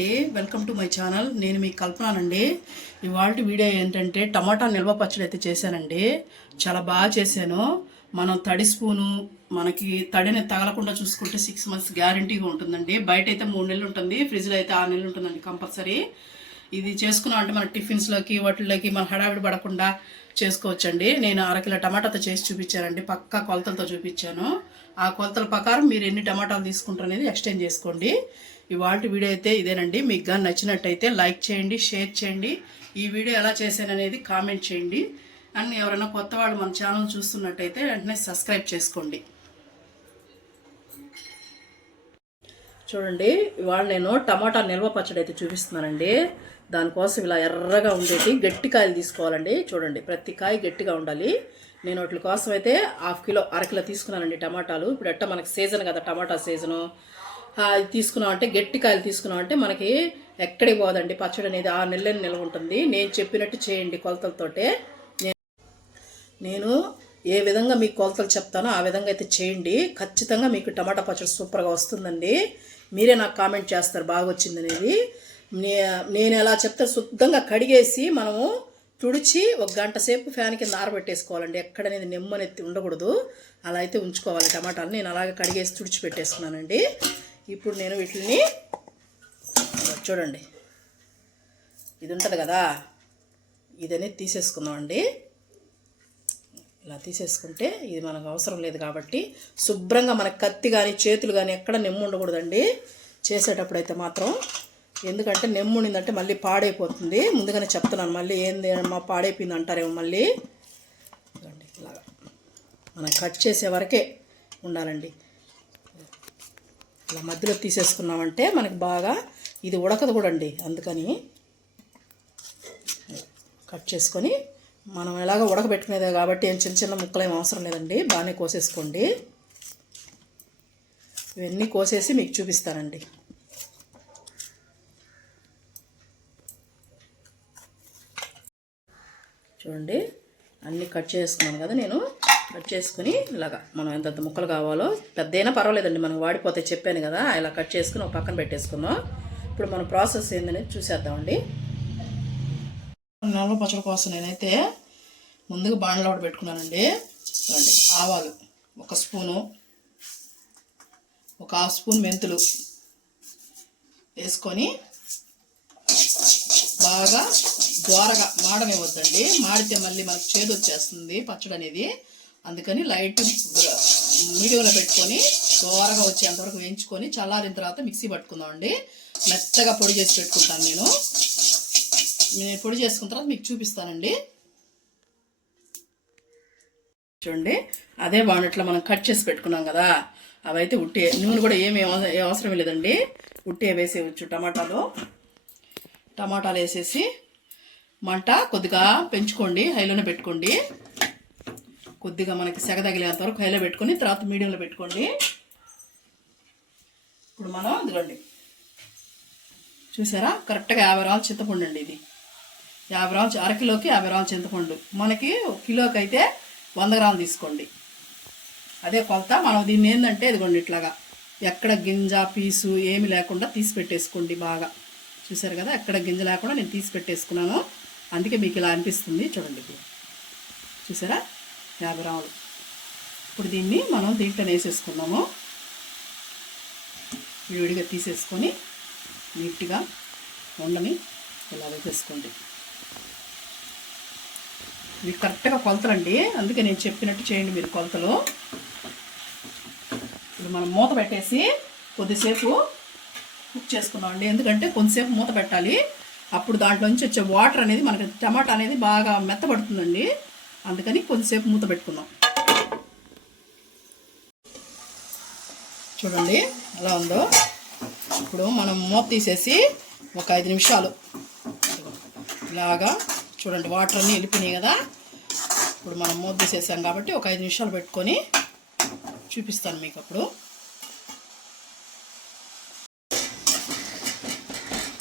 అండి, welcome to my channel. నేను మీ కల్పనానండి. ఇవాళ వీడియో ఏంటంటే టమాటా నిల్వ పచ్చడి అయితే చేశానండి. చాలా బాగా చేశాను. మనం తడి స్పూను మనకి తడిని తగలకుండా చూసుకుంటే 6 months గ్యారంటీగా ఉంటుందండి. బయట అయితే 3 నెలలు ఉంటుంది, ఫ్రిడ్జ్లో అయితే 6 నెలలు ఉంటుందండి కంపల్సరీ. ఇది చేసుకున్నాం అంటే మన టిఫిన్స్లోకి వాటిల్లోకి మన హడావిడి పడకుండా చేసుకోవచ్చండి. నేను 1 కిలో టమాటాతో చేసి చూపించానండి, పక్కా కొలతలతో చూపించాను. ఆ కొలతల ప్రకారం మీరు ఎన్ని టమాటాలు తీసుకుంటారు అనేది ఎక్స్చేంజ్ చేసుకోండి. ఇవాళ వీడియో అయితే ఇదేనండి. మీకు కానీ నచ్చినట్టయితే లైక్ చేయండి, షేర్ చేయండి. ఈ వీడియో ఎలా చేశాననేది కామెంట్ చేయండి. అండ్ ఎవరైనా కొత్త వాళ్ళు మన ఛానల్ చూస్తున్నట్టయితే వెంటనే సబ్స్క్రైబ్ చేసుకోండి. చూడండి, ఇవాళ నేను టమాటా నిల్వ పచ్చడి అయితే చూపిస్తున్నానండి. దానికోసం ఇలా ఎర్రగా ఉండేటి గట్టి కాయలు తీసుకోవాలండి. చూడండి, ప్రతి కాయ గట్టిగా ఉండాలి. నేను వాటి కోసం అయితే 1/2 కిలో 1/2 కిలో తీసుకున్నానండి టమాటాలు. ఇప్పుడు ఎట్ట మనకి సీజన్ కదా, టమాటా సీజను. తీసుకున్నాం అంటే గట్టి కాయలు తీసుకున్నాం అంటే మనకి ఎక్కడికి పోదండి, పచ్చడి అనేది 6 నెలలు నిల్వ ఉంటుంది. నేను చెప్పినట్టు చేయండి కొలతలతోటే. నేను ఏ విధంగా మీకు కొలతలు చెప్తానో ఆ విధంగా అయితే చేయండి. ఖచ్చితంగా మీకు టమాటా పచ్చడి సూపర్గా వస్తుందండి. మీరే నాకు కామెంట్ చేస్తారు బాగా వచ్చిందనేది. నేను ఎలా చెప్తే శుద్ధంగా కడిగేసి మనము తుడిచి 1 గంట సేపు ఫ్యాన్ కింద ఆరబెట్టేసుకోవాలండి. ఎక్కడనేది నెమ్మనెత్తి ఉండకూడదు, అలా అయితే ఉంచుకోవాలి టమాటాలు. నేను అలాగే కడిగేసి తుడిచి పెట్టేసుకున్నానండి. ఇప్పుడు నేను వీటిని చూడండి, ఇది ఉంటుంది కదా, ఇదనేది తీసేసుకుందామండి. ఇలా తీసేసుకుంటే ఇది మనకు అవసరం లేదు కాబట్టి శుభ్రంగా మనకు కత్తి కానీ చేతులు కానీ ఎక్కడ నెమ్ము ఉండకూడదండి చేసేటప్పుడు అయితే మాత్రం. ఎందుకంటే నెమ్ము ఉండిందంటే మళ్ళీ పాడైపోతుంది. ముందుగానే చెప్తున్నాను, మళ్ళీ ఏంది మా పాడైపోయింది అంటారేమో మళ్ళీ. ఇలాగా మనం కట్ చేసే వరకే ఉండాలండి. ఇలా మధ్యలో తీసేసుకున్నామంటే మనకి బాగా ఇది ఉడకదు కూడా అండి. అందుకని కట్ చేసుకొని మనం ఎలాగో ఉడకబెట్టుకునేదే కాబట్టి ఏం చిన్న చిన్న ముక్కలు ఏం అవసరం లేదండి, బాగానే కోసేసుకోండి. ఇవన్నీ కోసేసి మీకు చూపిస్తానండి. చూడండి, అన్నీ కట్ చేసుకున్నాను కదా నేను. కట్ చేసుకుని ఇలాగా మనం ఎంతంత ముక్కలు కావాలో, పెద్దయినా పర్వాలేదండి, మనకు వాడిపోతే చెప్పాను కదా. ఇలా కట్ చేసుకుని ఒక పక్కన పెట్టేసుకుందాం. ఇప్పుడు మన ప్రాసెస్ ఏందనేది చూసేద్దామండి. నిల్వ పచ్చడి కోసం నేనైతే ముందుగా బాండ్లో ఒకటి పెట్టుకున్నానండి. చూడండి, ఆవాలు 1 స్పూను, ఒక 1/2 స్పూన్ మెంతులు వేసుకొని బాగా దోరగా మాడనివ్వద్దండి. మాడితే మళ్ళీ మనకు చేదు వచ్చేస్తుంది పచ్చడి అనేది. అందుకని లైట్ మీడియంలో పెట్టుకొని దోరగా వచ్చేంతవరకు వేయించుకొని చల్లారిన తర్వాత మిక్సీ పట్టుకుందామండి. మెత్తగా పొడి చేసి పెట్టుకుంటాను నేను పొడి చేసుకున్న తర్వాత మీకు చూపిస్తానండి. చూడండి, అదే బాగున్నట్లు మనం కట్ చేసి పెట్టుకున్నాం కదా, అవైతే ఉట్టి నూనె కూడా ఏమీ అవసరం లేదండి, ఉట్టే వేసేయచ్చు. టమాటాలు వేసేసి మంట కొద్దిగా పెంచుకోండి, హైలోనే పెట్టుకోండి. కొద్దిగా మనకి సెగ తగిలేంత వరకు హైలో పెట్టుకొని తర్వాత మీడియంలో పెట్టుకోండి. ఇప్పుడు మనం ఇదిగోండి, చూసారా, కరెక్ట్గా 50 గ్రాముల చింతపండు అండి. ఇది 50 గ్రాములు, 1/2 కిలోకి 50 గ్రాముల చింతపండు. మనకి 1 కిలోకి అయితే 100 గ్రాములు తీసుకోండి, అదే కొలత. మనం దీన్ని ఏంటంటే ఇదిగోండి ఇట్లాగా ఎక్కడ గింజ పీసు ఏమి లేకుండా తీసి పెట్టేసుకోండి బాగా. చూసారు కదా, ఎక్కడ గింజ లేకుండా నేను తీసి పెట్టేసుకున్నాను, అందుకే మీకు ఇలా అనిపిస్తుంది. చూడండి, ఇప్పుడు చూసారా 50 గ్రాములు. ఇప్పుడు దీన్ని మనం దీంట్లో వేసేసుకుందాము. విడివిడిగా తీసేసుకొని నీట్గా ఉండని ఇలా వేసేసుకోండి. ఇవి కరెక్ట్గా కొలతలండి, అందుకే నేను చెప్పినట్టు చేయండి మీరు కొలతలు. ఇప్పుడు మనం మూత పెట్టేసి కొద్దిసేపు కుక్ చేసుకున్నామండి. ఎందుకంటే కొంతసేపు మూత పెట్టాలి, అప్పుడు దాంట్లోంచి వచ్చే వాటర్ అనేది మనకి టమాటా అనేది బాగా మెత్తబడుతుందండి. అందుకని కొంతసేపు మూత పెట్టుకుందాం. చూడండి ఎలా ఉందో. ఇప్పుడు మనం మూత తీసేసి ఒక 5 నిమిషాలు ఇలాగా చూడండి, వాటర్ అన్నీ వెళ్ళిపోయినాయి కదా. ఇప్పుడు మనం మూత తీసేసాం కాబట్టి ఒక 5 నిమిషాలు పెట్టుకొని చూపిస్తాను మీకు. అప్పుడు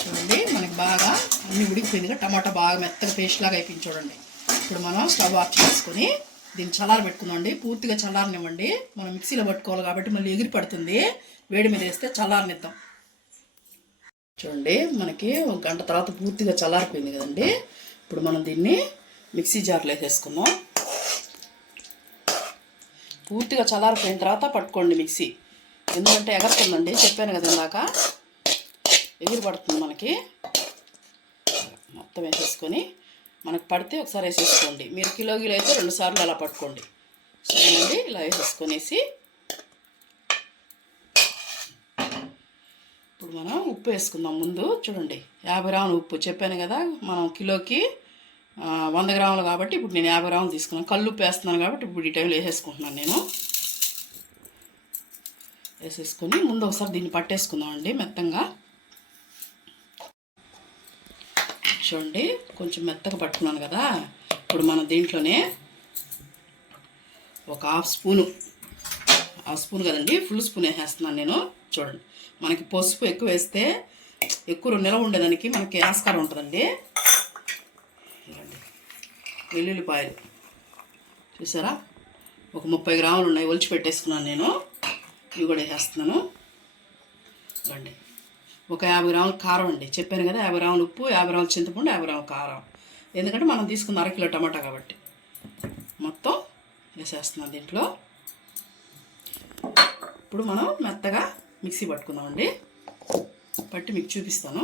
చూడండి, మనకి బాగా అన్నీ ఉడికిపోయిందిగా, టమాటా బాగా మెత్తగా పేస్ట్ లాగా అయిపోయింది. చూడండి, ఇప్పుడు మనం స్టవ్ ఆఫ్ చేసుకొని దీన్ని చల్లార పెట్టుకుందామండి. పూర్తిగా చల్లారనివ్వండి, మనం మిక్సీలో పట్టుకోవాలి కాబట్టి మళ్ళీ ఎగిరి పడుతుంది. వేడి మీద వేస్తే చల్లారనిద్దాం. చూడండి మనకి 1 గంట తర్వాత పూర్తిగా చల్లారిపోయింది కదండి. ఇప్పుడు మనం దీన్ని మిక్సీ జార్లో వేసేసుకుందాం. పూర్తిగా చల్లారిపోయిన తర్వాత పట్టుకోండి మిక్సీ, ఎందుకంటే ఎగరుతుందండి, చెప్పాను కదా ఇందాక, ఎగిరి పడుతుంది మనకి. మొత్తం వేసేసుకొని మనకు పడితే ఒకసారి వేసేసుకోండి. మీరు కిలో అయితే 2 సార్లు అలా పట్టుకోండి. సరేనండి, ఇలా వేసేసుకొనేసి ఇప్పుడు మనం ఉప్పు వేసుకుందాం. ముందు చూడండి 50 గ్రాముల ఉప్పు చెప్పాను కదా, మనం కిలోకి 100 గ్రాములు కాబట్టి ఇప్పుడు నేను 50 గ్రాములు తీసుకున్నాను. కళ్ళు ఉప్పు వేస్తున్నాను కాబట్టి ఇప్పుడు ఈ టైంలో వేసేసుకుంటున్నాను నేను. వేసేసుకొని ముందు ఒకసారి దీన్ని పట్టేసుకుందామండి మెత్తంగా. చూడండి కొంచెం మెత్తగా పట్టుకున్నాను కదా. ఇప్పుడు మనం దీంట్లోనే ఒక హాఫ్ స్పూన్ కదండి, ఫుల్ స్పూన్ వేసేస్తున్నాను నేను. చూడండి మనకి పసుపు ఎక్కువ వేస్తే ఎక్కువ నిలవ ఉండేదానికి మనకి ఆస్కారం ఉంటుందండి. వెల్లుల్లిపాయలు చూసారా, ఒక 30 గ్రాములు ఉన్నాయి, ఒలిచి పెట్టేసుకున్నాను నేను. ఇవి కూడా వేసేస్తున్నాను. చూడండి ఒక 50 గ్రాముల కారం అండి, చెప్పాను కదా, 50 గ్రాములు ఉప్పు, 50 గ్రాముల చింతపండు, 50 గ్రాముల కారం, ఎందుకంటే మనం తీసుకున్న 1 కిలో టమాటా కాబట్టి. మొత్తం వేసేస్తున్నాను దీంట్లో. ఇప్పుడు మనం మెత్తగా మిక్సీ పట్టుకుందామండి. పట్టి మీకు చూపిస్తాను.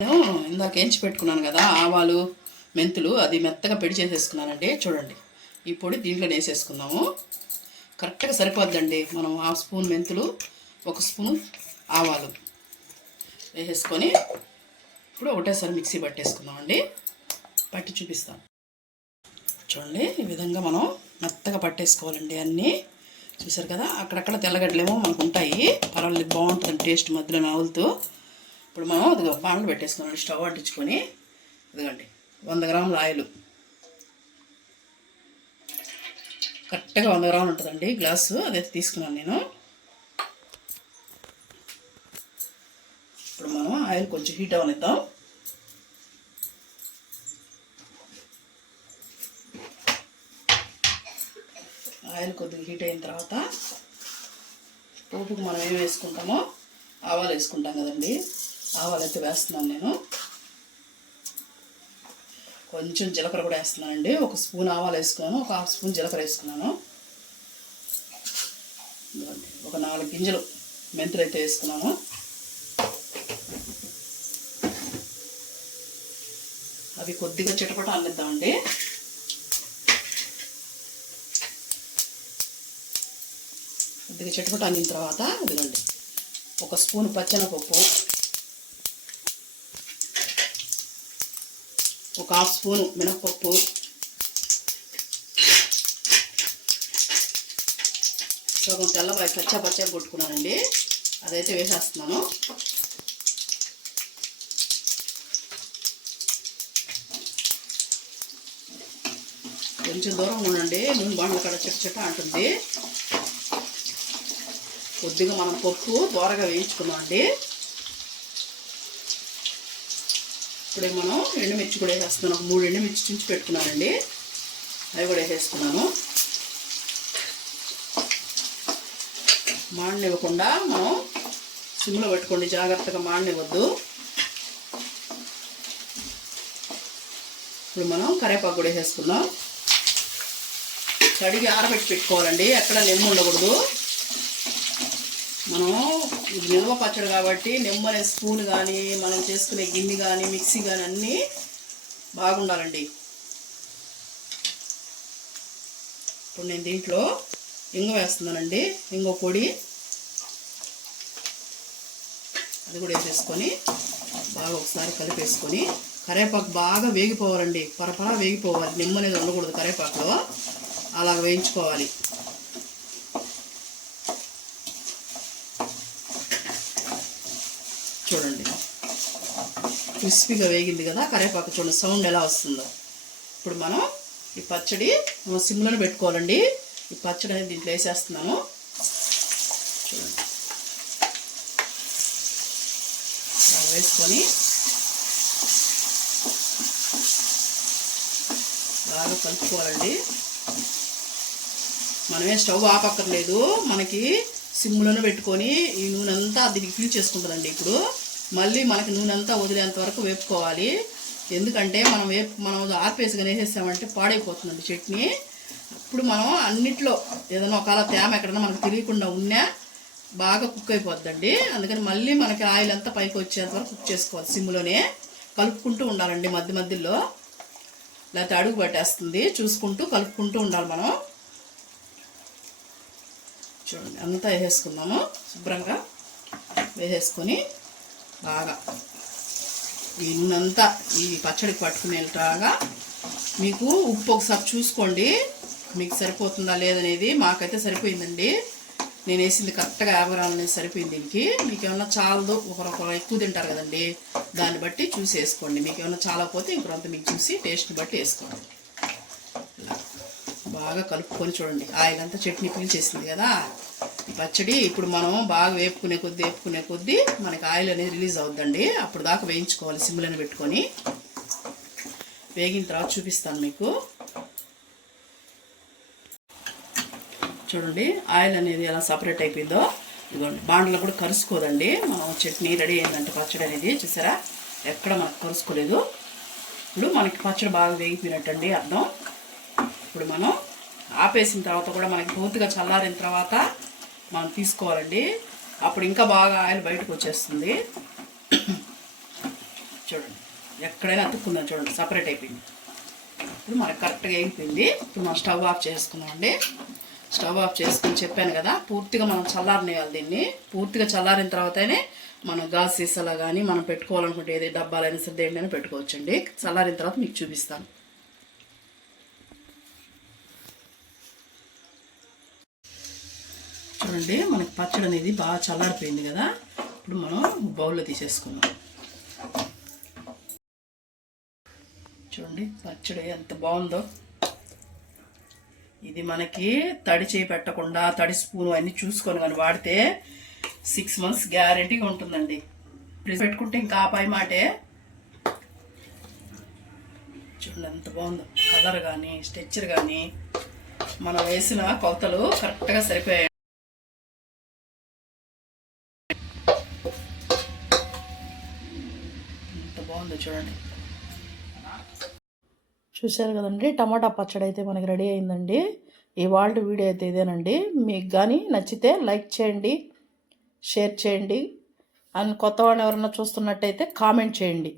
నేను ఇందాక ఎంచి పెట్టుకున్నాను కదా ఆవాలు మెంతులు, అది మెత్తగా పొడి చేసేసుకున్నానండి. చూడండి ఈ పొడి దీంట్లో వేసేసుకుందాము. కరెక్ట్గా సరిపోద్దండి. మనం 1/2 స్పూన్ మెంతులు, 1 స్పూన్ ఆవాలు వేసేసుకొని ఇప్పుడు ఒకటేసారి మిక్సీ పట్టేసుకుందామండి. పట్టి చూపిస్తాను. చూడండి ఈ విధంగా మనం మెత్తగా పట్టేసుకోవాలండి అన్నీ. చూసారు కదా, అక్కడక్కడ తెల్లగడ్డలేమో మనకు ఉంటాయి, పర్వాలేదు, బాగుంటుంది టేస్ట్ మధ్యలో నవ్వులుతూ. ఇప్పుడు మనం ఇదిగో బాండ్లు పెట్టేసుకున్నాం, స్టవ్ అంటించుకొని. ఇదిగోండి 100 గ్రాముల ఆయిల్, కరెక్ట్గా 100 గ్రాములు ఉంటుందండి గ్లాసు, అదైతే తీసుకున్నాను నేను. ఇప్పుడు మనం ఆయిల్ కొంచెం హీట్ అవనిద్దాం. ఆయిల్ కొద్దిగా హీట్ అయిన తర్వాత పోపుకు మనం ఏం వేసుకుంటామో ఆవాలు వేసుకుంటాం కదండి. ఆవాలు అయితే వేస్తున్నాను నేను. కొంచెం జీలకర్ర కూడా వేస్తున్నానండి. 1 స్పూన్ ఆవాలు వేసుకున్నాను, ఒక 1/2 స్పూన్ జీలకర్ర వేసుకున్నాను. ఒక 4 గింజలు మెంతులు అయితే వేసుకున్నాను. అవి కొద్దిగా చిటపట అన్నిద్దామండి. కొద్దిగా చిటపట అన్నిన తర్వాత ఇదిగోండి 1 స్పూన్ పచ్చెనపప్పు, ఒక 1/2 స్పూన్ మినప్పప్పు, సగం తెల్లబాయి పచ్చగా కొట్టుకున్నానండి, అదైతే వేసేస్తున్నాను. కొంచెం దూరం ఉండండి, నూనె బాండ్ల కాడ చిట్ట అంటుంది. కొద్దిగా మనం పప్పు దోరగా వేయించుకున్నామండి. ఇప్పుడే మనం ఎండుమిర్చి కూడా వేసేస్తున్నాను. ఒక 3 ఎండుమిర్చి చించి పెట్టుకున్నానండి, అవి కూడా వేసేసుకున్నాను. మాడనివ్వకుండా మనం సిమ్లో పెట్టుకోండి, జాగ్రత్తగా మాడనివ్వద్దు. ఇప్పుడు మనం కరివేపాకు కూడా వేసేసుకుందాం. కడిగి ఆరబెట్టి పెట్టుకోవాలండి, ఎక్కడ నిమ్మ ఉండకూడదు. మనం ఇది నిల్వ పచ్చడి కాబట్టి నిమ్మ అనే స్పూన్ కానీ, మనం చేసుకునే గిన్నె కానీ, మిక్సీ కానీ అన్నీ బాగుండాలండి. ఇప్పుడు నేను దీంట్లో ఇంగు వేస్తున్నానండి, ఇంగు పొడి, అది కూడా వేసేసుకొని బాగా ఒకసారి కలిపేసుకొని, కరివేపాకు బాగా వేగిపోవాలండి, పరపరా వేగిపోవాలి, నిమ్మ అనేది ఉండకూడదు కరివేపాకులో, అలా వేయించుకోవాలి. చూడండి క్రిస్పీగా వేగింది కదా కరివేపాకు, చూడండి సౌండ్ ఎలా వస్తుందో. ఇప్పుడు మనం ఈ పచ్చడి సిమ్లోనే పెట్టుకోవాలండి. ఈ పచ్చడి అనేది దీంట్లో వేసేస్తున్నాను. చూడండి వేసుకొని బాగా కలుపుకోవాలండి. మనమే స్టవ్ ఆపక్కర్లేదు, మనకి సిమ్లోనే పెట్టుకొని ఈ నూనె అంతా దీనికి ఫిల్ చేసుకుంటుందండి. ఇప్పుడు మళ్ళీ మనకి నూనె అంతా వదిలేంత వరకు వేపుకోవాలి. ఎందుకంటే మనం ఆర్పేసిగా వేసేసామంటే పాడైపోతుందండి చట్నీ. ఇప్పుడు మనం అన్నిట్లో ఏదైనా ఒకవేళ తేమ ఎక్కడైనా మనకు తెలియకుండా ఉన్నా బాగా కుక్ అయిపోద్దండి. అందుకని మళ్ళీ మనకి ఆయిల్ అంతా పైకి వచ్చేంత వరకు కుక్ చేసుకోవాలి. సిమ్లోనే కలుపుకుంటూ ఉండాలండి మధ్య మధ్యలో, లేకపోతే అడుగు పట్టేస్తుంది. చూసుకుంటూ కలుపుకుంటూ ఉండాలి మనం. చూడండి అంతా వేసేసుకుందాము. శుభ్రంగా వేసేసుకొని బాగా ఈ నూనెంతా ఈ పచ్చడికి పట్టుకునేలాగా మీకు ఉప్పు ఒకసారి చూసుకోండి, మీకు సరిపోతుందా లేదనేది. మాకైతే సరిపోయిందండి. నేను వేసింది కరెక్ట్గా 50 గ్రాములు అనేది సరిపోయింది దీనికి. మీకు ఏమన్నా చాలదు, ఒకరొకరు ఎక్కువ తింటారు కదండి, దాన్ని బట్టి చూసి వేసుకోండి. మీకు ఏమన్నా చాలకపోతే ఇంకొంత మీకు చూసి టేస్ట్ని బట్టి వేసుకోండి. బాగా కలుపుకొని చూడండి. ఆయిల్ అంతా చట్నీ పీల్చేసింది కదా ఈ పచ్చడి. ఇప్పుడు మనం బాగా వేపుకునే కొద్దీ మనకి ఆయిల్ అనేది రిలీజ్ అవుద్దండి. అప్పుడు దాకా వేయించుకోవాలి సిమ్లను పెట్టుకొని. వేగిన తర్వాత చూపిస్తాను మీకు. చూడండి ఆయిల్ అనేది ఎలా సపరేట్ అయిపోయిందో. ఇదిగోండి బాండ్లో కూడా కరుసుకోదండి. మనం చట్నీ రెడీ అయిందంటే పచ్చడి అనేది చూసారా, ఎక్కడ మనకు కరుసుకోలేదు. ఇప్పుడు మనకి పచ్చడి బాగా వేగిపోయినట్టండి అర్థం. ఇప్పుడు మనం ఆపేసిన తర్వాత కూడా మనకి పూర్తిగా చల్లారిన తర్వాత మనం తీసుకోవాలండి. అప్పుడు ఇంకా బాగా ఆయిల్ బయటకు వచ్చేస్తుంది. చూడండి ఎక్కడైనా అతుక్కుందాం. చూడండి సపరేట్ అయిపోయింది. ఇప్పుడు మనకు కరెక్ట్గా అయిపోయింది. ఇప్పుడు మనం స్టవ్ ఆఫ్ చేసుకుందామండి. స్టవ్ ఆఫ్ చేసుకుని చెప్పాను కదా, పూర్తిగా మనం చల్లారనేయాలి దీన్ని. పూర్తిగా చల్లారిన తర్వాతనే మనం గాజు సీసాలో కానీ మనం పెట్టుకోవాలనుకుంటే ఏది డబ్బాలైనా సరే దేనికైనా పెట్టుకోవచ్చండి. చల్లారిన తర్వాత మీకు చూపిస్తాను. చూడండి మనకి పచ్చడి అనేది బాగా చల్లారిపోయింది కదా. ఇప్పుడు మనం బౌల్లో తీసేసుకుందాం. చూడండి పచ్చడి ఎంత బాగుందో. ఇది మనకి తడి చేయి పెట్టకుండా తడి స్పూను అన్నీ చూసుకొని కానీ వాడితే 6 months గ్యారెంటీగా ఉంటుందండి. ఫ్రిడ్జ్ పెట్టుకుంటే ఇంకా ఆ పై మాటే. చూడండి ఎంత బాగుందో. కలర్ కానీ స్ట్రక్చర్ కానీ మనం వేసిన కొలతలు కరెక్ట్గా సరిపోయాయి. ఎంత బాగుందో చూడండి. చూశారు కదండి, టమాటా పచ్చడి అయితే మనకి రెడీ అయిందండి. ఇవాళ వీడియో అయితే ఇదేనండి. మీకు కానీ నచ్చితే లైక్ చేయండి, షేర్ చేయండి, అండ్ కొత్త వాళ్ళని ఎవరన్నా చూస్తున్నట్టయితే కామెంట్ చేయండి.